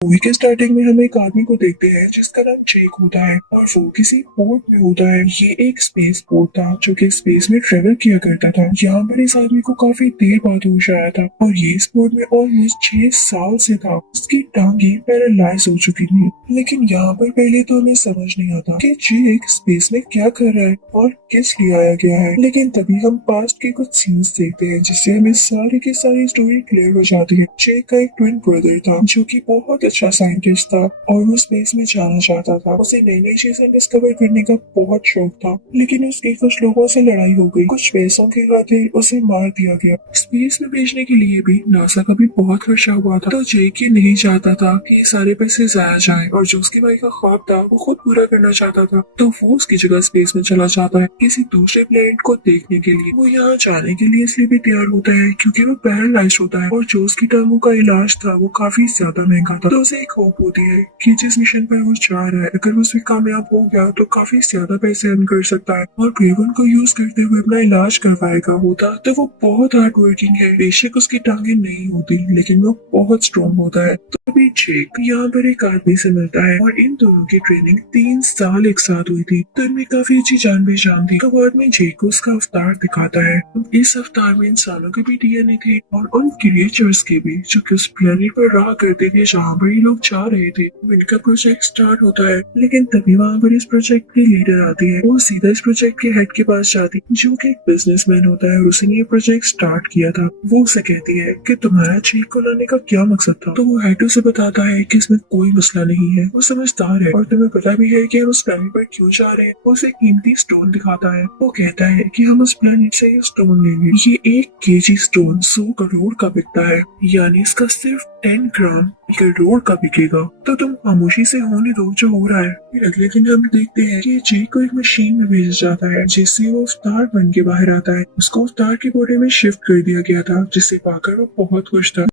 Movie के starting में हम एक आदमी को देखते हैं जिसका नाम जेक होता है और वो किसी पोर्ट में होता है। ये एक स्पेस पोर्ट था जो कि स्पेस में ट्रेवल किया करता था। यहाँ पर इस आदमी को काफी देर बाद होश आया था और ये इस पोर्ट में ऑलमोस्ट 6 साल से था। उसकी टांगे पैरालाइज हो चुकी थी, लेकिन यहाँ पर पहले तो हमें समझ नहीं आता कि जेक स्पेस में क्या कर रहा है और किस लिए आया गया है। लेकिन तभी हम पास्ट के कुछ सीन्स देखते हैं जिससे हमें सारी की सारी स्टोरी क्लियर हो जाती है। जेक का एक ट्विन ब्रदर था जो कि बहुत अच्छा साइंटिस्ट था और वो स्पेस में जाना चाहता था। उसे नई नई चीजें डिस्कवर करने का बहुत शौक था, लेकिन उसकी कुछ लोगों से लड़ाई हो गई। कुछ पैसों के खातिर उसे मार दिया गया। स्पेस में भेजने के लिए भी नासा का भी बहुत खर्चा हुआ था, तो जेक ये नहीं चाहता था कि ये सारे पैसे जाया जाए और जो उसके भाई का ख्वाब था वो खुद पूरा करना चाहता था। तो वो उसकी जगह स्पेस में चला जाता है किसी दूसरे प्लेनेट को देखने के लिए। वो यहाँ जाने के लिए इसलिए भी तैयार होता है क्योंकि वो पैरालाइज होता है और जो उसकी टांगों का इलाज था वो काफी ज्यादा महंगा था। तो उसे एक होप होती है कि जिस मिशन पर वो जा रहा है अगर वो उसमें कामयाब हो गया तो काफी ज्यादा पैसे अर्न कर सकता है और क्रेवन को यूज करते हुए अपना इलाज करवाएगा। होता तो वो बहुत हार्ड वर्किंग है। बेशक उसकी टांगे नहीं होती लेकिन वो बहुत स्ट्रॉन्ग होता है। तो अभी जेक यहाँ पर एक आदमी से मिलता है और इन दोनों की ट्रेनिंग 3 साल एक साथ हुई थी, तो इनमें काफी अच्छी जान पहचान थी। तो वो आदमी जेक को उसका अवतार दिखाता है। इस अवतार में इंसानों के भी डीएनए थे और उन क्रिएचर्स के भी जो कि उस प्लेनेट पर रहा करते थे जहाँ पर ये लोग जा रहे थे। इनका प्रोजेक्ट स्टार्ट होता है, लेकिन तभी वहाँ पर इस प्रोजेक्ट की लीडर आती है। वो सीधा इस प्रोजेक्ट के हेड के पास जाती है जो कि एक बिजनेसमैन होता है और उसने ये प्रोजेक्ट स्टार्ट किया था। वो उसे कहती है कि तुम्हारा जेक को लाने का क्या मकसद था। तो वो हेड उसे बताता है कि इसमें कोई मसला नहीं है, वो समझदार है और तुम्हें पता भी है कि हम उस प्लेनेट पर क्यों जा रहे हैं। वो उसे कीमती स्टोन दिखाता है। वो कहता है कि हम उस प्लेनेट से ये स्टोन लेंगे। ये 1 केजी स्टोन 100 करोड़ का बिकता है, यानी इसका सिर्फ 10 ग्राम करोड़ का बिकेगा। तो तुम खामोशी से होने दो जो हो रहा है। फिर अगले दिन हम देखते हैं कि जेक को एक मशीन में भेजा जाता है जिससे वो अवतार बन के बाहर आता है। उसको अवतार की बॉडी में शिफ्ट कर दिया गया था जिसे पाकर वो बहुत खुश था।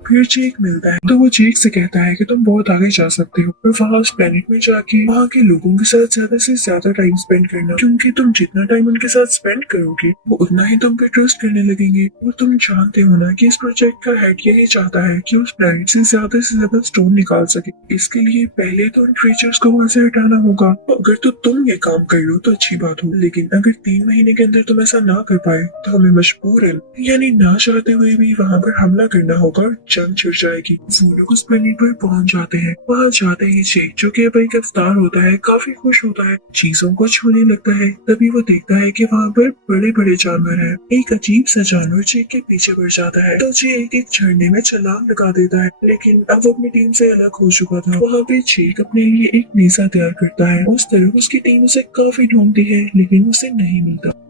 फिर जेक मिलता है तो वो जेक से कहता है कि तुम बहुत आगे जा सकते हो और वहाँ उस प्लेनेट में जाके वहाँ के लोगों के साथ ज्यादा से ज्यादा टाइम स्पेंड करना, क्योंकि तुम जितना टाइम उनके साथ स्पेंड करोगे वो उतना ही तुम पे ट्रस्ट करने लगेंगे। और तुम जानते हो ना कि इस प्रोजेक्ट का हेड यही चाहता है कि उस प्लेनेट से ज्यादा स्टोन निकाल सके। इसके लिए पहले तो उन क्रीचर्स को वहाँ से हटाना होगा। अगर तो तुम ये काम कर लो तो अच्छी बात हो, लेकिन अगर 3 महीने के अंदर तुम ऐसा ना कर पाए तो हमें मजबूरन यानी ना चाहते हुए भी वहाँ पर हमला करना होगा। जंग छिड़ जाएगी। वो लोग उस प्लेनेट पर पहुंच जाते हैं। वहाँ जाते ही जेक जो कि अब एक अवतार होता है काफी खुश होता है, चीजों को छूने लगता है। तभी वो देखता है कि वहाँ पर बड़े बड़े जानवर हैं। एक अजीब सा जानवर जेक के पीछे बढ़ जाता है तो जेक एक झरने में छलांग लगा देता है, लेकिन अब वो अपनी टीम से अलग हो चुका था। वहाँ पे जेक अपने लिए एक नेजा तैयार करता है। उस तरफ उसकी टीम उसे काफी ढूंढती है लेकिन उसे नहीं मिलता।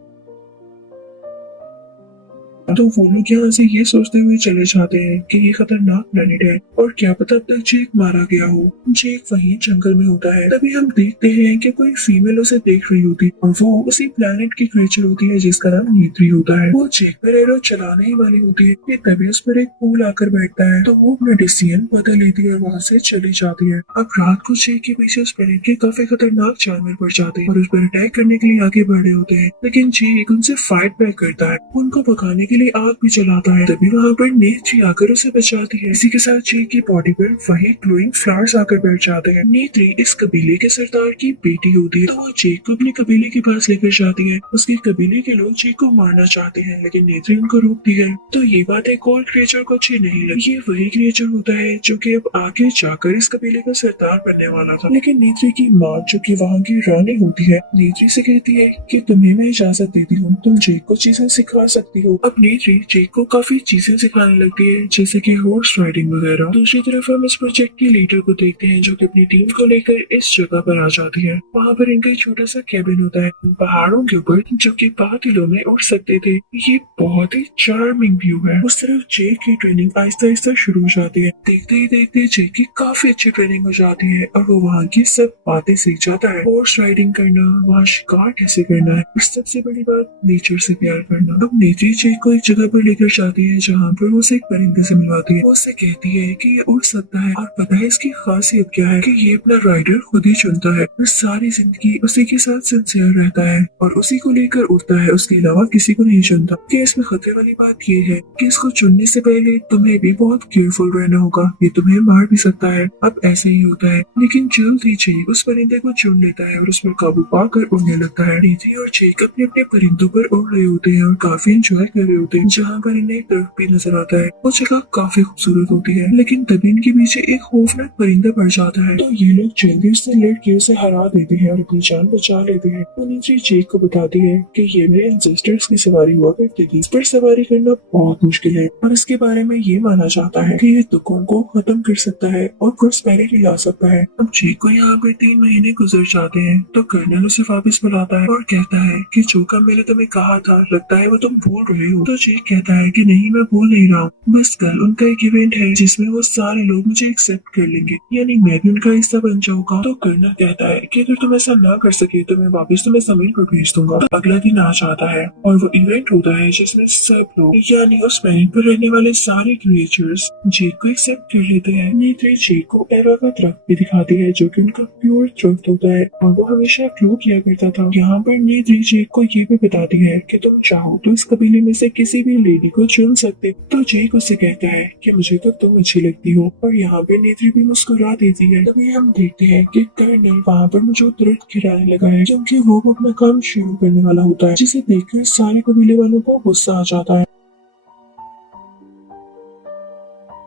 तो वो लोग यहाँ से ये सोचते हुए चले जाते हैं कि ये खतरनाक प्लेनेट है और क्या पता अब तक जेक मारा गया हो। जेक वहीं जंगल में होता है। तभी हम देखते हैं कि कोई फीमेल उसे देख रही होती और वो उसी प्लेनेट की क्रीचर होती है जिसका नाम नीत्री होता है। वो जेक पर एरो चलाने ही वाली होती है कि तभी उस पर एक फूल आकर बैठता है, तो वो अपना डिसीजन बदल लेती है और वहाँ से चली जाती है। अब रात को जेक के पीछे उस प्लेनेट के काफी खतरनाक जानवर पड़ जाते हैं और उस पर अटैक करने के लिए आगे बढ़ रहे होते हैं, लेकिन जेक उनसे फाइट बैक करता है। उनको भगाने के लिए आग भी जलाता है। तभी वहाँ पर नेत्री आकर उसे बचाती है। इसी के साथ जेक की बॉडी पर वही ग्लोइंग फ्लावर्स आकर बैठ जाते हैं। नेत्री इस कबीले के सरदार की बेटी होती है, तो वो जेक को अपने कबीले के पास लेकर जाती है। उसके कबीले के लोग जेक को मारना चाहते हैं लेकिन नेत्री उनको रोकती है। तो ये बात एक और क्रिएचर को अच्छी नहीं लगी। ये वही क्रिएचर होता है जो कि अब आगे जाकर इस कबीले का सरदार बनने वाला था। लेकिन नेत्री की माँ जो कि वहाँ की रानी होती है नेत्री से कहती है कि तुम्हें मैं इजाजत देती हूँ, तुम जेक को चीजें सिखा सकती हो। अब नेत्री जेक को काफी चीजें सिखाने लगती है जैसे कि हॉर्स राइडिंग वगैरह। दूसरी तरफ हम इस प्रोजेक्ट की लीडर को देखते हैं जो कि अपनी टीम को लेकर इस जगह पर आ जाती है। वहाँ पर इनका एक छोटा सा कैबिन होता है पहाड़ों के ऊपर जो कि बादलों में उड़ सकते थे। ये बहुत ही चार्मिंग व्यू है। उस तरफ जेक की ट्रेनिंग आहिस्ता आहिस्ता शुरू हो जाती है। देखते ही देखते जेक की काफी अच्छी ट्रेनिंग हो जाती है और वो वहाँ की सब बातें सीख जाता है। हॉर्स राइडिंग करना, वहाँ शिकार कैसे करना है और सबसे बड़ी बात नेचर से प्यार करना। अब नेत्री जेक को एक जगह पर लेकर जाती है जहाँ पर वो उसे एक परिंदे से मिलवाती है। वो उससे कहती है कि ये उड़ सकता है और पता है इसकी खासियत क्या है कि ये अपना राइडर खुद ही चुनता है और सारी जिंदगी उसी के साथ सिंसियर रहता है और उसी को लेकर उड़ता है, उसके अलावा किसी को नहीं चुनता। कि इसमें खतरे वाली बात ये है कि इसको चुनने से पहले तुम्हें भी बहुत केयरफुल रहना होगा, ये तुम्हें मार भी सकता है। अब ऐसे ही होता है, लेकिन जल्द ही जैक उस परिंदे को चुन लेता है और उस पर काबू पाकर उड़ने लगता है। नीति और जैक अपने अपने परिंदों पर उड़ रहे होते हैं और काफी एंजॉय कर रहे होते हैं। जहाँ पर इन्हें एक दरख्त भी नजर आता है। वो जगह काफी खूबसूरत होती है, लेकिन तभी इनके पीछे एक खौफनाक परिंदा पड़ जाता है। तो ये लोग जल्दी उससे लड़के उसे हरा देते हैं और अपनी जान बचा लेते हैं। तो नीचे जैक को बताती है कि ये मेरे एंसेस्टर्स की सवारी हुआ करती थी, इस पर सवारी करना बहुत मुश्किल है और इसके बारे में ये माना जाता है कि ये दुखों को खत्म कर सकता है और प्रॉस्पेरिटी ला सकता है। अब जैक को यहाँ पे 3 महीने गुजर जाते हैं तो कर्नल उसे वापस बुलाता है और कहता है कि जो काम मैंने तुम्हें कहा था लगता है वो तुम भूल रहे हो। तो जैक कहता है कि नहीं, मैं भूल नहीं रहा हूँ, बस कल उनका एक इवेंट है जिसमें वो सारे लोग मुझे एक्सेप्ट कर लेंगे, यानी मैं भी उनका हिस्सा बन जाऊंगा। तो कर्नल कहता है कि अगर तुम ऐसा ना कर सके तो मैं वापस तुम्हें जमीन पर भेज दूंगा। तो अगला दिन आ जाता है और वो इवेंट होता है जिसमें सब लोग यानी उस प्लेनेट पर रहने वाले सारे क्रिएचर्स जैक को एक्सेप्ट कर लेते हैं। नीति जैक को एवा का दरख्त भी दिखाती है जो कि उनका प्योर दरख्त होता है और वो हमेशा ग्लो किया करता था। यहाँ पर नीति जैक को ये भी बताती है कि तुम चाहो तो इस कबीले में से किसी भी लेडी को चुन सकते। तो जैक उससे कहता है कि मुझे तो तुम अच्छी लगती हो और यहाँ पे नीति भी मुस्कुरा देती है। तभी हम देखते हैं कि कर्नल वहाँ पर मौजूद दरख्त गिराने लगा है क्योंकि वो अपना काम शुरू करने वाला होता है, जिसे देखकर सारे कबीले वालों को गुस्सा आ जाता है।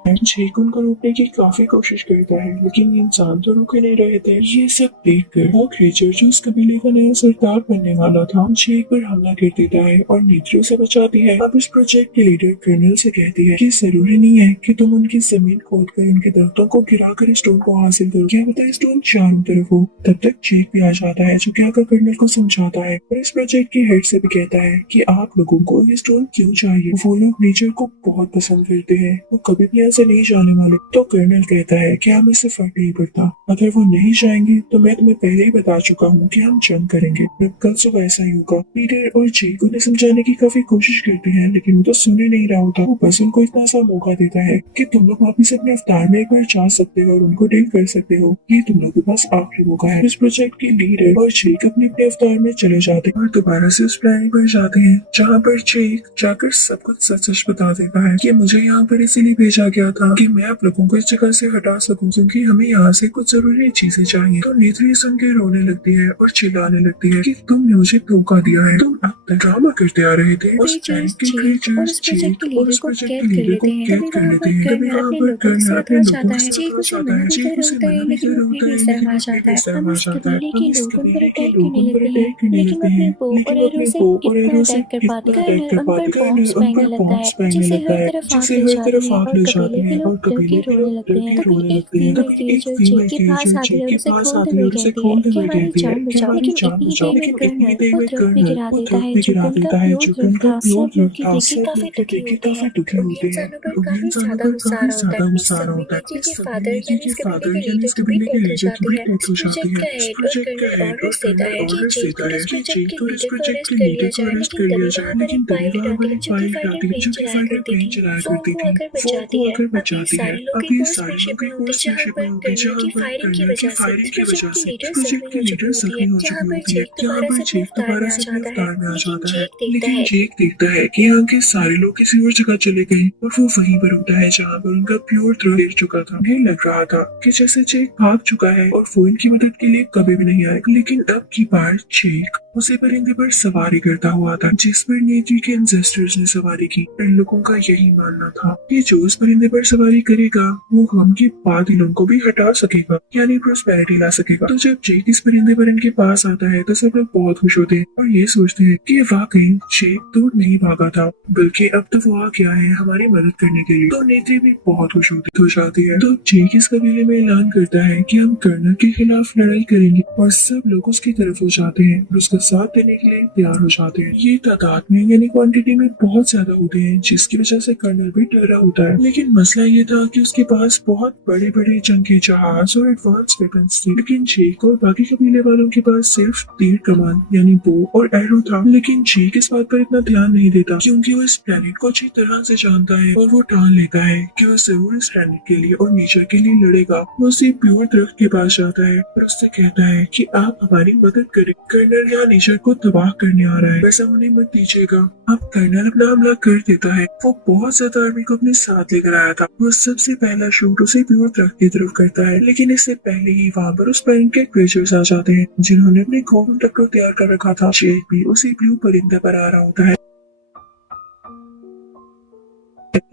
जैक उनको रोकने की काफी कोशिश करता है लेकिन ये इंसान तो रुके नहीं रहे थे। ये सब देखकर वो क्रिएचर जो उस कबीले का नया सरदार बनने वाला था जैक पर हमला कर देता है और नीति उसे बचाती है। अब इस प्रोजेक्ट के लीडर कर्नल से कहती है कि जरूरी नहीं है कि तुम उनकी जमीन खोद कर उनके दरख्तों को गिरा कर स्टोन को हासिल करो, क्या पता स्टोन चारों तरफ हो। तब तक जैक भी आ जाता है जो क्या कर्नल को समझाता है और इस प्रोजेक्ट के हेड से भी कहता है कि आप लोगों को ये स्टोन क्यों चाहिए। वो लोग नेचर को बहुत पसंद करते हैं, वो कभी भी से नहीं जाने वाले। तो कर्नल कहता है कि हमें इससे फर्क नहीं पड़ता, अगर वो नहीं जाएंगे तो मैं तुम्हें पहले ही बता चुका हूँ कि हम जंग करेंगे। कल सुबह ऐसा ही होगा। पीटर और जैक उन्हें समझाने की काफी कोशिश करते हैं लेकिन वो तो सुन ही नहीं रहा होता। वो बस उनको इतना सा मौका देता है कि तुम लोग वापिस अपने अवतार में एक बार जा सकते हो और उनको डील कर सकते हो, ये तुम लोग के पास आखिरी मौका है। इस प्रोजेक्ट के लीडर और जैक अपने अपने अवतार में चले जाते हैं और दोबारा से उस प्लानिंग पर जाते हैं जहाँ पर जैक जाकर सब कुछ सच सच बता देता है कि मुझे यहाँ पर इसीलिए भेजा गया था कि मैं आप लोगों को इस जगह से हटा सकूं क्योंकि हमें यहाँ से कुछ जरूरी चीजें चाहिए। तो नीति सुन के रोने लगती है और चिल्लाने लगती है कि तुमने मुझे धोखा दिया है, तुम अब तक ड्रामा करते आ रहे थे। उस प्लानेट के क्रिएचर्स जैक और उस प्रोजेक्ट के लीडर को कैद कर लेते हैं। तभी वहाँ पर कर्नल अपने लोगों के साथ वापस आता है। जैक उसे मना भी कर होता है लेकिन वो फिर भी शर्मा जाता है। हम इस कबीले के लोग उन पर अटैक करने लगते हैं लेकिन वो अपने बो और एरो से इतना अटैक कर पाते कर्नल उन पर बॉम्ब्स फेंकने लगता है जिसे हर तरफ आग ले जाती है और कबीले के लोग डर के रोने लगते हैं। तभी एक फीमेल क्रिएचर जैक के पास आती है और उसे खोलते हुए कहती है कि हमारी जान बचाओ। लेकिन इतनी देर में कर्नल वो दरख्त भी गिरा देता है जो कि उनका प्योर दरख्त था। सब लोग देख के काफी दुखी होते हैं और उन इंसानों पर काफी ज्यादा गुस्सा आ रहा होता है। इस समय जी के फादर यानी इस कबीले के लीडर की भी डेथ हो जाती है। इस प्रोजेक्ट का हेड और कर्नल ऑर्डर्स देता है कि जैक और इस प्रोजेक्ट के लीडर को अरेस्ट कर लिया जाए लेकिन तभी वहाँ पर एक पायलट आती है जो कि फाइटर प्लेन चलाया करती थी। वो उनको आकर बचाती है। अभी सारे लोग एक और स्पेसशिप में होते हैं जहाँ पर कर्नल की फायरिंग की वजह से प्रोजेक्ट की लीडर जख्मी हो चुकी होती है। यहाँ पर जैक दोबारा से अपने अवतार में आ जाता है लेकिन जैक देखता है कि यहाँ के सारे लोग किसी और जगह चले गए और वो वहीं पर होता है जहाँ पर उनका प्योर थ्रो गिर चुका था। उन्हें लग रहा था कि जैसे जैक भाग चुका है और वो इनकी मदद के लिए कभी भी नहीं आएगा, लेकिन अब की बार जैक उसे परिंदे पर सवारी करता हुआ था जिस पर नेटी के एंसेस्टर्स ने सवारी की। इन लोगों का यही मानना था कि जो उस परिंदे पर सवारी करेगा वो हम के बादलों को भी हटा सकेगा यानी प्रॉस्पेरिटी ला सकेगा। तो जब जैक इस परिंदे पर इनके पास आता है तो सब लोग बहुत खुश होते हैं और ये सोचते हैं कि वाकई जैक दूर नहीं भागा था बल्कि अब तो वो आ गया है हमारी मदद करने के लिए। तो नेत्री भी बहुत खुश हो जाती है। तो जैक इस कबीले में ऐलान करता है कि हम कर्नल के खिलाफ लड़ाई करेंगे और सब लोग उसकी तरफ हो जाते हैं और उसका साथ देने के लिए तैयार हो जाते हैं। ये तादाद में यानी क्वांटिटी में बहुत ज्यादा होते हैं जिसकी वजह से कर्नल भी डरा होता है। लेकिन मसला ये था कि उसके पास बहुत बड़े बड़े जंगी जहाज और एडवांस वेपन्स थे, लेकिन जेक और बाकी कबीले वालों के पास सिर्फ तीर कमान यानी बो और एरो था। लेकिन जेक इस बात पर इतना ध्यान नहीं देता क्योंकि वो इस प्लेनेट को अच्छी तरह से जानता है और वो ठान लेता है कि वो जरूर इस प्लेनेट के लिए और नेचर के लिए लड़ेगा। वो उसी प्योर दरख्त के पास जाता है और उससे कहता है कि आप हमारी मदद करें, कर्नल यहाँ नेचर को तबाह करने आ रहा है, वैसा उन्हें मत दीजिएगा। अब कर्नल अपना हमला कर देता है। वो बहुत ज्यादा आर्मी को अपने साथ लेकर आया था। वो सबसे पहला शूट उसे प्योर दरख्त की तरफ करता है, लेकिन इससे पहले ही वहाँ पर उस प्लेनेट के क्रिएचर्स आ जाते हैं जिन्होंने अपने गोल्डन टक्कर तैयार कर रखा था। जेक भी उसी ब्लू परिंदे पर आ रहा होता है।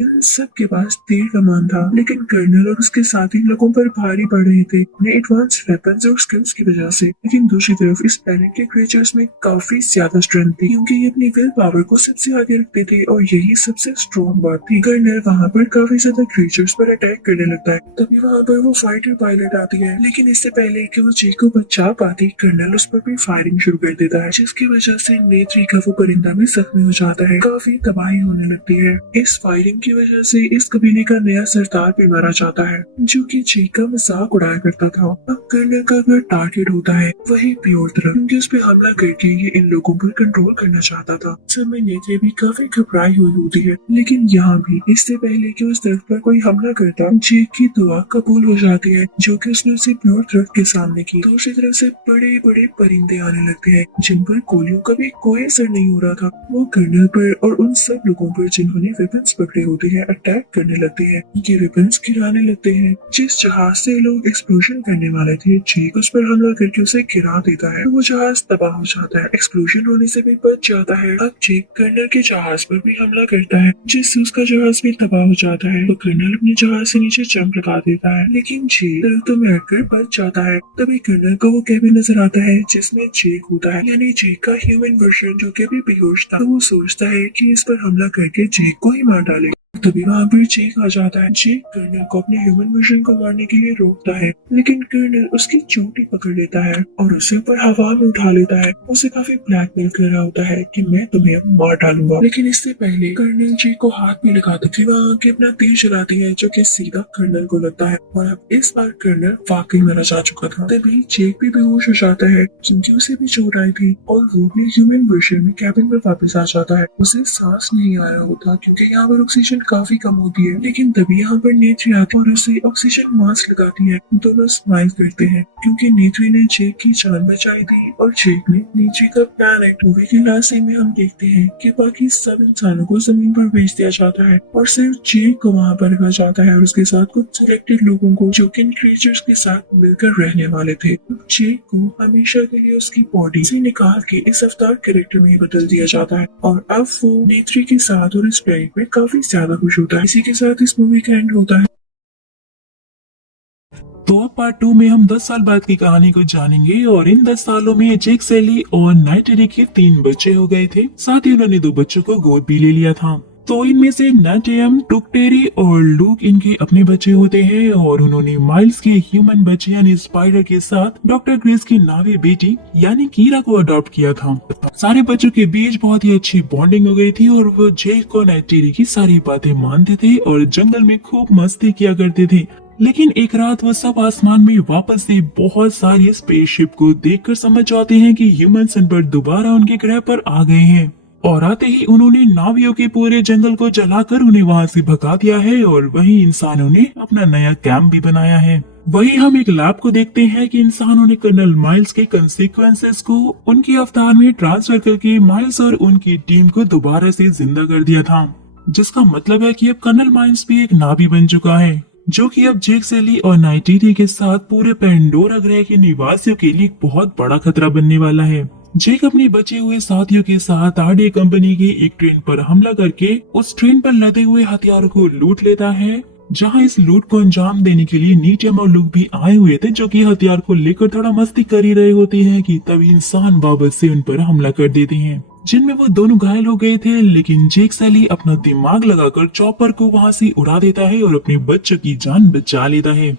इन सबके पास तीर कमान था, लेकिन कर्नल और उसके साथी लोगों पर भारी पड़ रहे थे अपने एडवांस वेपन्स और स्किल्स की वजह से। लेकिन दूसरी तरफ इस प्लेनेट के क्रिएचर्स में काफी ज्यादा स्ट्रेंथ थी क्योंकि ये अपनी विल पावर को सबसे आगे रखते थे और यही सबसे स्ट्रॉन्ग बात थी। कर्नल वहाँ पर काफी ज्यादा क्रिएचर्स पर अटैक करने लगता है। तभी वहाँ पर वो फाइटर पायलट आती है, लेकिन इससे पहले कि वो जेक को बचा पाती, कर्नल उस पर भी फायरिंग शुरू कर देता है, जिसकी वजह से नेत्री का वो परिंदा भी जख्मी हो जाता है। काफी तबाही होने लगती है। इस फायरिंग की वजह से इस कबीले का नया सरदार भी मारा जाता है जो कि जेक का मजाक उड़ाया करता था। अब कर्नल का अगर टारगेट होता है वही प्योर तरफ, क्योंकि उस पर हमला करके ये इन लोगों पर कंट्रोल करना चाहता था। समय नेत्री भी काफी घबराई हुई होती है, लेकिन यहाँ भी इससे पहले कि उस दरख्त पर कोई हमला करता, जेक की दुआ कबूल हो जाती है जो कि उसने उसे प्योर दरख्त के सामने की। दूसरी तरफ से बड़े बड़े परिंदे आने लगते हैं जिन पर गोलियों का भी कोई असर नहीं हो रहा था। वो कर्नल पर और उन सब लोगों पर जिन्होंने वेपन्स पकड़े होते हैं अटैक करने लगते हैं। ये वेपन्स गिराने लगते हैं। जिस जहाज से लोग एक्सप्लोजन करने वाले थे, जेक उस पर हमला करके उसे गिरा देता है। तो वो जहाज तबाह हो जाता है, एक्सप्लोजन होने से भी बच जाता है। अब जेक कर्नल के जहाज पर भी हमला करता है, जिससे उसका जहाज भी तबाह हो जाता है। तो कर्नल अपने जहाज से नीचे जंप लगा देता है, लेकिन जेक दरख्तों में अटकर बच जाता है। तभी कर्नल को वो कैबिन नजर आता है जिसमें जेक होता है, यानी जेक का ह्यूमन वर्जन जो कि अभी बेहोश था। तो वो सोचता है कि इस पर हमला करके जेक को ही मार डाले। तभी वहाँ पर जेक आ जाता है। जेक कर्नल को अपने ह्यूमन वर्जन को मारने के लिए रोकता है, लेकिन कर्नल उसकी चोटी पकड़ लेता है और उसे ऊपर हवा में उठा लेता है। उसे काफी ब्लैकमेल कर रहा होता है कि मैं तुम्हें मार डालूंगा। लेकिन इससे पहले कर्नल जेक को हाथ में लगाते थे वहाँ आके अपना तीर चलाती है जो कि सीधा कर्नल को लगता है। और अब इस बार कर्नल वाकई मारा जा चुका था। तभी जेक भी बेहोश हो जाता है क्योंकि उसे भी चोट आई थी और वो अपने ह्यूमन वर्जन में कैबिन में वापस आ जाता है। उसे सांस नहीं आ रहा होता क्योंकि यहाँ पर ऑक्सीजन काफी कम होती है। लेकिन तभी यहाँ पर नेत्री आती है और उसे ऑक्सीजन मास्क लगाती है। दोनों स्माइल करते हैं क्योंकि नेत्री ने जेक की जान बचाई थी और जेक ने नेत्री का प्लैनेट। मूवी के लास्ट सीन में हम देखते हैं कि बाकी सब इंसानों को जमीन पर भेज दिया जाता है और सिर्फ जेक को वहाँ पर रखा जाता है और उसके साथ कुछ सिलेक्टेड लोगों को जो कि इन क्रिएचर्स के साथ मिलकर रहने वाले थे। जेक को हमेशा के लिए उसकी बॉडी से निकाल के इस अवतार कैरेक्टर में बदल दिया जाता है और अब वो नेत्री के साथ और इस प्लेनेट में काफी ज्यादा खुश होता है। इसी के साथ इस मूवी का एंड होता है। तो अब पार्ट 2 में हम 10 साल बाद की कहानी को जानेंगे और इन 10 सालों में जेक सैली और नाइटेरी के 3 बच्चे हो गए थे। साथ ही उन्होंने 2 बच्चों को गोद भी ले लिया था। तो इनमें से नाटेयम, टुकटेरी और लूक इनके अपने बच्चे होते हैं और उन्होंने माइल्स के ह्यूमन बच्चे यानी स्पाइडर के साथ डॉक्टर ग्रेस की नावी बेटी यानी कीरा को अडॉप्ट किया था। सारे बच्चों के बीच बहुत ही अच्छी बॉन्डिंग हो गई थी और वो जेक और नाइटेरी की सारी बातें मानते थे और जंगल में खूब मस्ती किया करते थे। लेकिन एक रात वो सब आसमान में वापस से बहुत सारी स्पेसशिप को देखकर समझ जाते हैं कि ह्यूमंस इन पर दोबारा उनके ग्रह पर आ गए हैं और आते ही उन्होंने नावियों के पूरे जंगल को जलाकर उन्हें वहां से भगा दिया है और वही इंसानों ने अपना नया कैंप भी बनाया है। वही हम एक लैब को देखते हैं कि इंसानों ने कर्नल माइल्स के कंसीक्वेंसेस को उनके अवतार में ट्रांसफर करके माइल्स और उनकी टीम को दोबारा से जिंदा कर दिया था, जिसका मतलब है कि अब कर्नल माइल्स भी एक नावी बन चुका है जो कि अब जेक सैली और नाइटेरी के साथ पूरे पेंडोरा ग्रह के निवासियों के लिए बहुत बड़ा खतरा बनने वाला है। जेक अपने बचे हुए साथियों के साथ आरडीए कंपनी की एक ट्रेन पर हमला करके उस ट्रेन पर लदे हुए हथियारों को लूट लेता है, जहां इस लूट को अंजाम देने के लिए नीटियम और लूक भी आए हुए थे जो कि हथियार को लेकर थोड़ा मस्ती कर ही रहे होते हैं कि तभी इंसान वापस से उन पर हमला कर देते हैं, जिनमें वो दोनों घायल हो गए थे। लेकिन जेक सैली अपना दिमाग लगाकर चॉपर को वहां से उड़ा देता है और अपने बच्चों की जान बचा लेता है।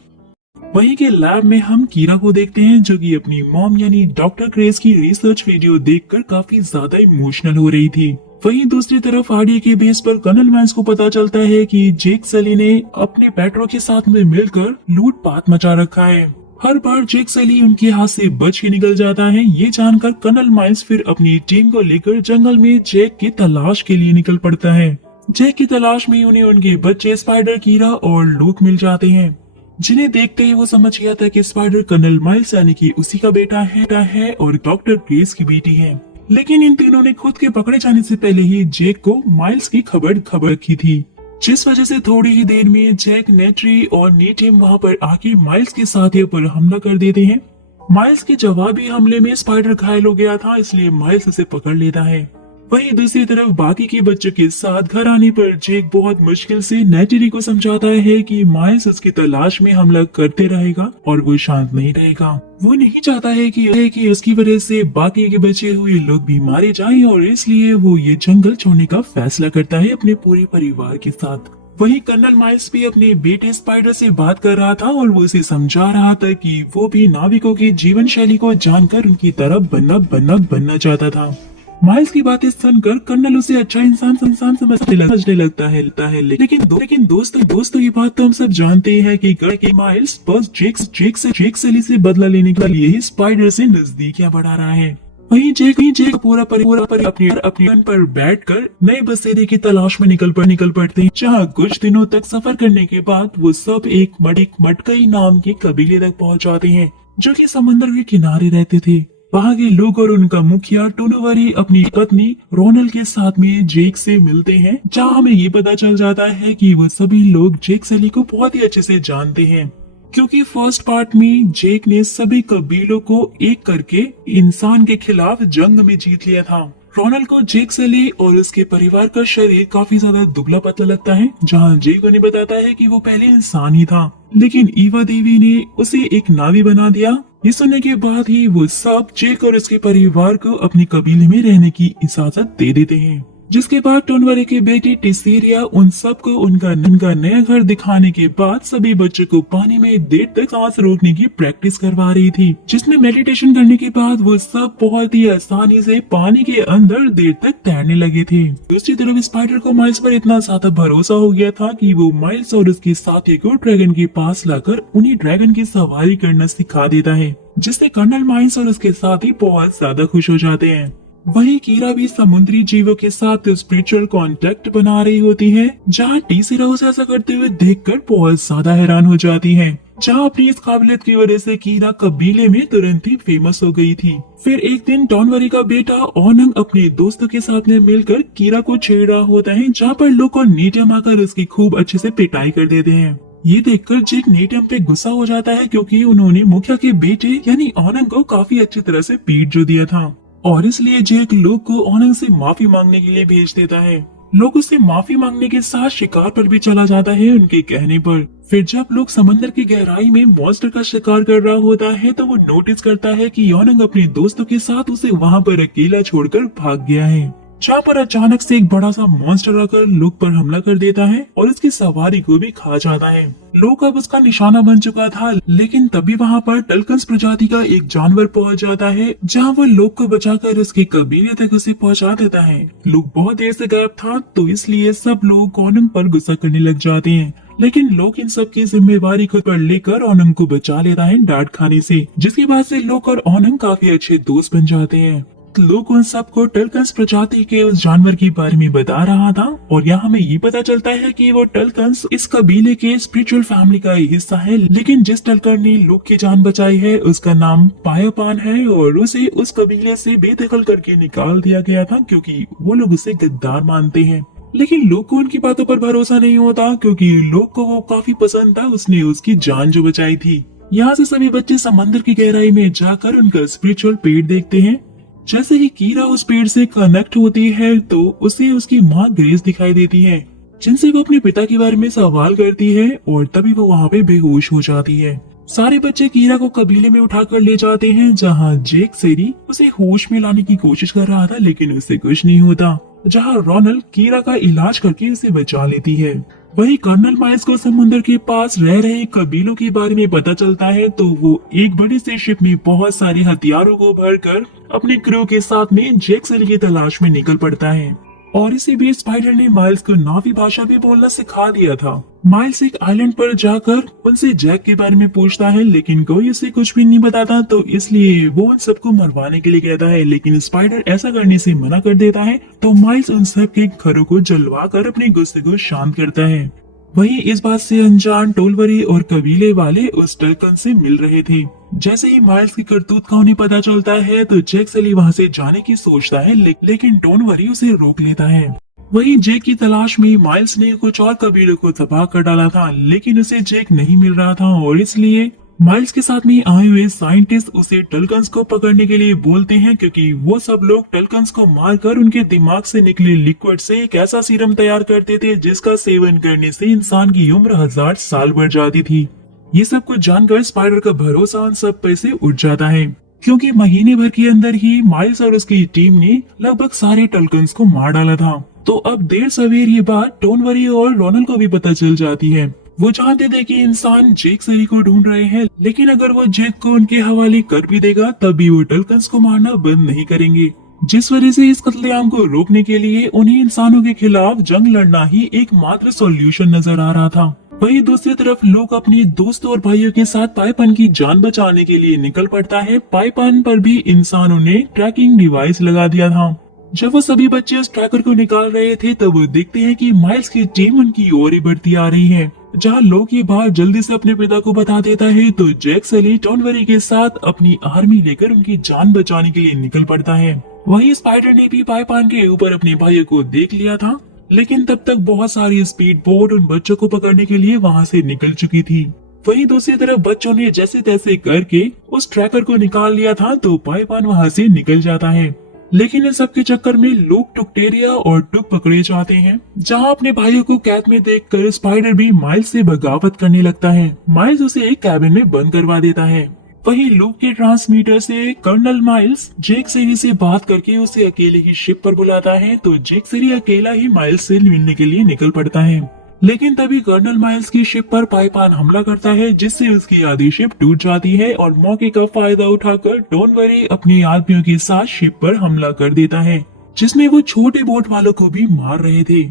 वहीं के लैब में हम कीरा को देखते हैं जो कि अपनी मॉम यानी डॉक्टर ग्रेस की रिसर्च वीडियो देखकर काफी ज्यादा इमोशनल हो रही थी। वहीं दूसरी तरफ आरडीए के बेस पर कर्नल माइल्स को पता चलता है कि जेक सली ने अपने पेट्रो के साथ में मिलकर लूटपाट मचा रखा है। हर बार जेक सली उनके हाथ से बच के निकल जाता है। ये जानकर कर्नल माइल्स फिर अपनी टीम को लेकर जंगल में जेक की तलाश के लिए निकल पड़ता है। जेक की तलाश में उन्हें उनके बच्चे स्पाइडर, कीरा और लूक मिल जाते हैं, जिन्हें देखते ही वो समझ गया था कि स्पाइडर कर्नल माइल्स यानी कि उसी का बेटा है और डॉक्टर ग्रेस की बेटी है। लेकिन इन तीनों ने खुद के पकड़े जाने से पहले ही जेक को माइल्स की खबर रखी थी, जिस वजह से थोड़ी ही देर में जैक, नेट्री और नीटिम वहां पर आके माइल्स के साथियों पर हमला कर देते हैं। माइल्स के जवाबी हमले में स्पाइडर घायल हो गया था, इसलिए माइल्स उसे पकड़ लेता है। वहीं दूसरी तरफ बाकी के बच्चों के साथ घर आने पर जेक बहुत मुश्किल से नेटरी को समझाता है कि माइल्स उसकी तलाश में हमला करते रहेगा और वो शांत नहीं रहेगा। वो नहीं चाहता है कि उसकी वजह से बाकी के बचे हुए लोग भी मारे जाएं और इसलिए वो ये जंगल छोड़ने का फैसला करता है अपने पूरे परिवार के साथ। वहीं कर्नल माइल्स भी अपने बेटे स्पाइडर से बात कर रहा था और वो उसे समझा रहा था कि वो भी नाविकों की जीवन शैली को जानकर उनकी तरह बनना चाहता था। माइल्स की बातें सुनकर कर्नल उसे अच्छा इंसान समझने लगता है। लेकिन दोस्तों ये बात तो हम सब जानते हैं कि माइल्स बस जेक सली से बदला लेने के लिए ही स्पाइडर से नजदीकियां बढ़ा रहा है। वहीं जेक पूरा अपनी पर बैठकर नए बसेरे की तलाश में निकल पड़ते हैं, जहाँ कुछ दिनों तक सफर करने के बाद वो सब एक मटकई नाम के कबीले तक पहुँच जाते हैं, जो कि समंदर के किनारे रहते थे। वहाँ के लोग और उनका मुखिया टोनोवरी अपनी पत्नी रोनल के साथ में जेक से मिलते हैं, जहाँ हमें ये पता चल जाता है कि वो सभी लोग जेक सली को बहुत ही अच्छे से जानते हैं, क्योंकि फर्स्ट पार्ट में जेक ने सभी कबीलों को एक करके इंसान के खिलाफ जंग में जीत लिया था। रोनल को जेक सली और उसके परिवार का शरीर काफी ज्यादा दुबला पतला लगता है, जहाँ जेक उन्हें बताता है कि वो पहले इंसान ही था, लेकिन ईवा देवी ने उसे एक नावी बना दिया। ये सुनने के बाद ही वो सब जेक और उसके परिवार को अपने कबीले में रहने की इजाजत दे देते हैं, जिसके बाद टोनवरे की बेटी टिसेरिया उन सबको उनका नया घर दिखाने के बाद सभी बच्चों को पानी में देर तक सांस रोकने की प्रैक्टिस करवा रही थी, जिसमें मेडिटेशन करने के बाद वो सब बहुत ही आसानी से पानी के अंदर देर तक तैरने लगे थे। दूसरी तरफ स्पाइडर को माइल्स पर इतना ज्यादा भरोसा हो गया था कि वो माइल्स और उसके साथी को ड्रैगन के पास लाकर उन्हें ड्रैगन की सवारी करना सिखा देता है, जिससे कर्नल माइल्स और उसके साथी बहुत ज्यादा खुश हो जाते हैं। वहीं कीरा भी समुद्री जीवों के साथ स्पिरिचुअल कांटेक्ट बना रही होती है, जहाँ टीसेरा उसे ऐसा करते हुए देखकर बहुत ज्यादा हैरान हो जाती है, जहाँ अपनी इस काबिलियत की वजह से कीरा कबीले में तुरंत ही फेमस हो गई थी। फिर एक दिन टोनवरी का बेटा ओनंग अपने दोस्तों के साथ में मिलकर कीरा को छेड़ रहा होता है, जहाँ पर लोग और नीटियम आकर उसकी खूब अच्छे से पिटाई कर देते हैं। ये देखकर जेक नीटियम पे गुस्सा हो जाता है, क्योंकि उन्होंने मुखिया के बेटे यानी ओनंग को काफी अच्छी तरह से पीट जो दिया था, और इसलिए जेक लोग को ओनंग से माफी मांगने के लिए भेज देता है। लोग उससे माफी मांगने के साथ शिकार पर भी चला जाता है उनके कहने पर। फिर जब लोग समंदर की गहराई में मॉन्स्टर का शिकार कर रहा होता है, तो वो नोटिस करता है कि ओनंग अपने दोस्तों के साथ उसे वहाँ पर अकेला छोड़कर भाग गया है, जहाँ पर अचानक से एक बड़ा सा मॉन्स्टर आकर लुक पर हमला कर देता है और उसकी सवारी को भी खा जाता है। लुक अब उसका निशाना बन चुका था, लेकिन तभी वहाँ पर टल्कन्स प्रजाति का एक जानवर पहुँच जाता है, जहाँ वो लुक को बचाकर उसके कबीले तक उसे पहुँचा देता है। लुक बहुत देर से गायब था, तो इसलिए सब लोग ओनंग पर गुस्सा करने लग जाते हैं, लेकिन लोग इन सब की जिम्मेवारी खुद पर लेकर ओनंग को बचा लेता है डांट खाने से, जिसके बाद से लोग और ओनंग काफी अच्छे दोस्त बन जाते हैं। लोग उन सबको टल्कन्स प्रजाति के उस जानवर के बारे में बता रहा था, और यहाँ हमें ये पता चलता है कि वो टल्कन्स इस कबीले के स्पिरिचुअल फैमिली का ही हिस्सा है, लेकिन जिस टल्कन ने लोग की जान बचाई है उसका नाम पायापान है, और उसे उस कबीले से बेदखल करके निकाल दिया गया था, क्योंकि वो लोग उसे गद्दार मानते हैं। लेकिन लोग को उनकी बातों पर भरोसा नहीं होता, क्योंकि लोग को वो काफी पसंद था, उसने उसकी जान जो बचाई थी। यहाँ से सभी बच्चे समंदर की गहराई में जाकर उनका स्पिरिचुअल पेड़ देखते हैं। जैसे ही कीरा उस पेड़ से कनेक्ट होती है, तो उसे उसकी माँ ग्रेस दिखाई देती है, जिनसे वो अपने पिता के बारे में सवाल करती है, और तभी वो वहाँ पे बेहोश हो जाती है। सारे बच्चे कीरा को कबीले में उठाकर ले जाते हैं, जहाँ जेक सेरी उसे होश में लाने की कोशिश कर रहा था, लेकिन उससे कुछ नहीं होता, जहाँ रोनल कीरा का इलाज करके उसे बचा लेती है। वही कर्नल माइल्स को समुद्र के पास रह रहे कबीलों के बारे में पता चलता है, तो वो एक बड़ी से शिप में बहुत सारे हथियारों को भरकर अपने क्रू के साथ में जेक सली की तलाश में निकल पड़ता है। और इसी बीच स्पाइडर ने माइल्स को नावी भाषा भी बोलना सिखा दिया था। माइल्स एक आइलैंड पर जाकर उनसे जैक के बारे में पूछता है, लेकिन कोई उसे कुछ भी नहीं बताता, तो इसलिए वो उन सबको मरवाने के लिए कहता है। लेकिन स्पाइडर ऐसा करने से मना कर देता है, तो माइल्स उन सब के घरों को जलवा कर अपने गुस्से को शांत करता है। वहीं इस बात से अनजान टोलवरी और कबीले वाले उस टल्कन से मिल रहे थे। जैसे ही माइल्स की करतूत का उन्हें पता चलता है, तो जैक सली वहां से जाने की सोचता है, लेकिन टोनवरी उसे रोक लेता है। वहीं जेक की तलाश में माइल्स ने कुछ और कबीलों को तबाह कर डाला था, लेकिन उसे जेक नहीं मिल रहा था और इसलिए माइल्स के साथ में आए हुए साइंटिस्ट उसे टल्कन्स को पकड़ने के लिए बोलते हैं, क्योंकि वो सब लोग टल्कन्स को मारकर उनके दिमाग से निकले लिक्विड से एक ऐसा सीरम तैयार करते थे जिसका सेवन करने से इंसान की उम्र 1000 साल बढ़ जाती थी। ये सब कुछ जानकर स्पाइडर का भरोसा उन सब पे से उठ जाता है, क्योंकि महीने भर के अंदर ही माइल्स और उसकी टीम ने लगभग सारे टल्कन्स को मार डाला था। तो अब देर सवेर ये बात टोनवरी और रोनल को भी पता चल जाती है। वो जानते थे कि इंसान जेक सरी को ढूंढ रहे हैं, लेकिन अगर वो जेक को उनके हवाले कर भी देगा तब भी वो टल्कन्स को मारना बंद नहीं करेंगे। जिस वजह से इस कत्लेआम को रोकने के लिए उन्हें इंसानों के खिलाफ जंग लड़ना ही एकमात्र सॉल्यूशन नजर आ रहा था। वहीं दूसरी तरफ लोग अपने दोस्तों और भाइयों के साथ पाइपन की जान बचाने के लिए निकल पड़ता है। पाइपन पर भी इंसानों ने ट्रैकिंग डिवाइस लगा दिया था। जब वो सभी बच्चे उस ट्रैकर को निकाल रहे थे, तब वो देखते हैं कि माइल्स की टीम उनकी ओर ही बढ़ती आ रही है। जहाँ लोग ये बात जल्दी से अपने पिता को बता देता है, तो जैक सली टोनवरी के साथ अपनी आर्मी लेकर उनकी जान बचाने के लिए निकल पड़ता है। वहीं स्पाइडर ने भी पाइपान के ऊपर अपने भाइयों को देख लिया था, लेकिन तब तक बहुत सारी स्पीड बोट उन बच्चों को पकड़ने के लिए वहाँ से निकल चुकी थी। वहीं दूसरी तरफ बच्चों ने जैसे तैसे करके उस ट्रैकर को निकाल लिया था, तो पाइपान वहाँ से निकल जाता है। लेकिन इन सब के चक्कर में लोग टुकटेरिया और टुक पकड़े जाते हैं। जहां अपने भाइयों को कैद में देखकर स्पाइडर भी माइल्स से बगावत करने लगता है। माइल्स उसे एक कैबिन में बंद करवा देता है। वहीं लूक के ट्रांसमीटर से कर्नल माइल्स जेक सरी से बात करके उसे अकेले ही शिप पर बुलाता है, तो जेक सरी अकेला ही माइल्स से मिलने के लिए निकल पड़ता है। लेकिन तभी कर्नल माइल्स की शिप पर पाइपान हमला करता है, जिससे उसकी आधी शिप टूट जाती है और मौके का फायदा उठाकर टोनवरी अपने आदमियों के साथ शिप पर हमला कर देता है, जिसमें वो छोटे बोट वालों को भी मार रहे थे।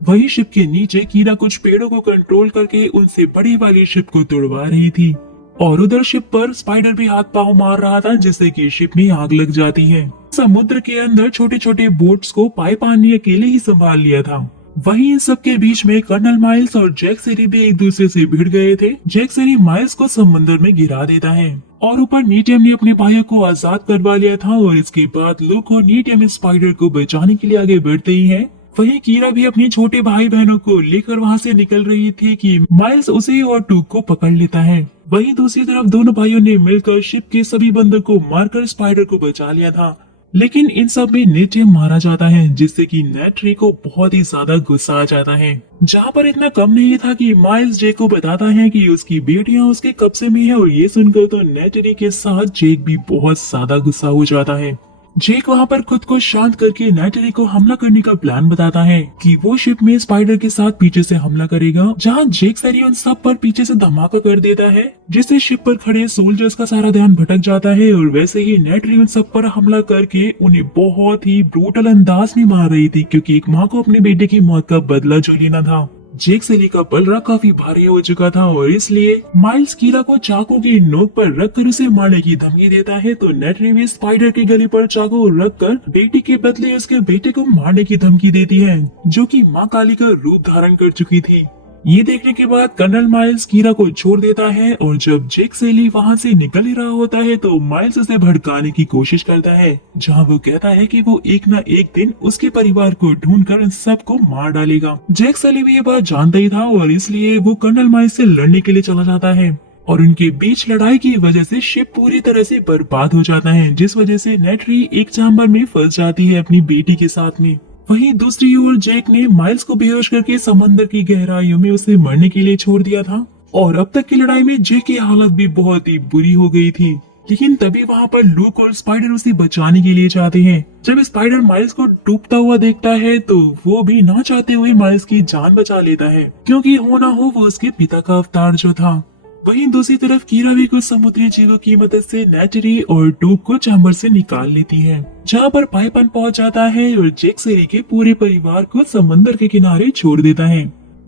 वही शिप के नीचे कीड़ा कुछ पेड़ों को कंट्रोल करके उनसे बड़ी वाली शिप को तोड़वा रही थी, और उधर शिप पर स्पाइडर भी हाथ पांव मार रहा था, जिससे कि शिप में आग लग जाती है। समुद्र के अंदर छोटे छोटे बोट्स को पाइपान ने अकेले ही संभाल लिया था। वहीं इन सब के बीच में कर्नल माइल्स और जैक सरी भी एक दूसरे से भिड़ गए थे। जैक सरी माइल्स को समुद्र में गिरा देता है और ऊपर नीटियम ने अपने भाइयों को आजाद करवा लिया था, और इसके बाद लूक और नीटियम स्पाइडर को बचाने के लिए आगे बढ़ते ही हैं। वहीं कीरा भी अपने छोटे भाई बहनों को लेकर वहां से निकल रही थी कि माइल्स उसे और टूक को पकड़ लेता है। वहीं दूसरी तरफ दोनों भाइयों ने मिलकर शिप के सभी बंदर को मारकर स्पाइडर को बचा लिया था। लेकिन इन सब में नेटियम मारा जाता है, जिससे कि नेट्री को बहुत ही ज्यादा गुस्सा आ जाता है। जहाँ पर इतना कम नहीं था कि माइल्स जेक को बताता है कि उसकी बेटियां उसके कब्जे में है, और ये सुनकर तो नेट्री के साथ जेक भी बहुत ज्यादा गुस्सा हो जाता है। जेक वहाँ पर खुद को शांत करके नेटरी को हमला करने का प्लान बताता है कि वो शिप में स्पाइडर के साथ पीछे से हमला करेगा, जहाँ जेक सरी उन सब पर पीछे से धमाका कर देता है, जिससे शिप पर खड़े सोल्जर्स का सारा ध्यान भटक जाता है। और वैसे ही नेटरी उन सब पर हमला करके उन्हें बहुत ही ब्रूटल अंदाज में मार रही थी, क्योंकि एक माँ को अपने बेटे की मौत का बदला जो लेना था। जेक सली का पलड़ा काफी भारी हो चुका था, और इसलिए माइल्स कीरा को चाकू की नोक पर रखकर उसे मारने की धमकी देता है, तो नेटरी भी स्पाइडर के गले पर चाकू रखकर बेटी के बदले उसके बेटे को मारने की धमकी देती है, जो कि माँ काली का रूप धारण कर चुकी थी। ये देखने के बाद कर्नल माइल्स कीरा को छोड़ देता है, और जब जेक सली वहाँ से निकल ही रहा होता है, तो माइल्स उसे भड़काने की कोशिश करता है, जहाँ वो कहता है कि वो एक न एक दिन उसके परिवार को ढूंढकर इन सबको मार डालेगा। जेक सली भी ये बात जानता ही था, और इसलिए वो कर्नल माइल्स से लड़ने के लिए चला जाता है, और उनके बीच लड़ाई की वजह से शिप पूरी तरह से बर्बाद हो जाता है, जिस वजह से नेटरी एक चैम्बर में फंस जाती है अपनी बेटी के साथ में। वहीं दूसरी ओर जेक ने माइल्स को बेहोश करके समंदर की गहराइयों में उसे मरने के लिए छोड़ दिया था, और अब तक की लड़ाई में जेक की हालत भी बहुत ही बुरी हो गई थी। लेकिन तभी वहाँ पर लूक और स्पाइडर उसे बचाने के लिए जाते हैं। जब स्पाइडर माइल्स को डूबता हुआ देखता है, तो वो भी ना चाहते हुए माइल्स की जान बचा लेता है, क्योंकि हो ना हो वो उसके पिता का अवतार जो था। वहीं दूसरी तरफ कीरा भी कुछ समुद्री जीवों की मदद से नेटरी और टूब को चैम्बर से निकाल लेती है, जहां पर पाइपन पहुंच जाता है और जैक सेरी के पूरे परिवार को समंदर के किनारे छोड़ देता है।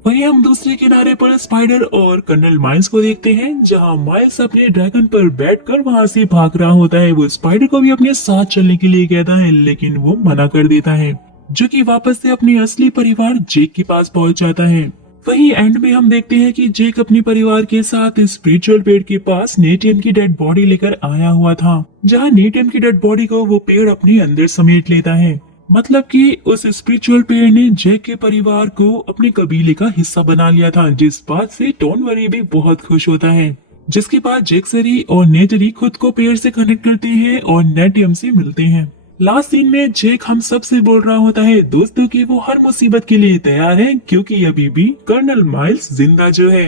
वहीं हम दूसरे किनारे पर स्पाइडर और कर्नल माइल्स को देखते हैं, जहां माइल्स अपने ड्रैगन पर बैठकर वहां से भाग रहा होता है। वो स्पाइडर को भी अपने साथ चलने के लिए कहता है, लेकिन वो मना कर देता है, जो कि वापस से अपने असली परिवार जेक के पास पहुंच जाता है। वहीं एंड में हम देखते हैं कि जेक अपने परिवार के साथ स्पिरिचुअल पेड़ के पास नेटियम की डेड बॉडी लेकर आया हुआ था, जहां नेटियम की डेड बॉडी को वो पेड़ अपने अंदर समेट लेता है। मतलब कि उस स्पिरिचुअल पेड़ ने जेक के परिवार को अपने कबीले का हिस्सा बना लिया था, जिस बात से टोनवरी भी बहुत खुश होता है। जिसके बाद जेक सरी और नेटरी खुद को पेड़ से कनेक्ट करते हैं और नेटियम से मिलते हैं। लास्ट सीन में जेक हम सब से बोल रहा होता है दोस्तों कि वो हर मुसीबत के लिए तैयार है, क्योंकि अभी भी कर्नल माइल्स जिंदा जो है।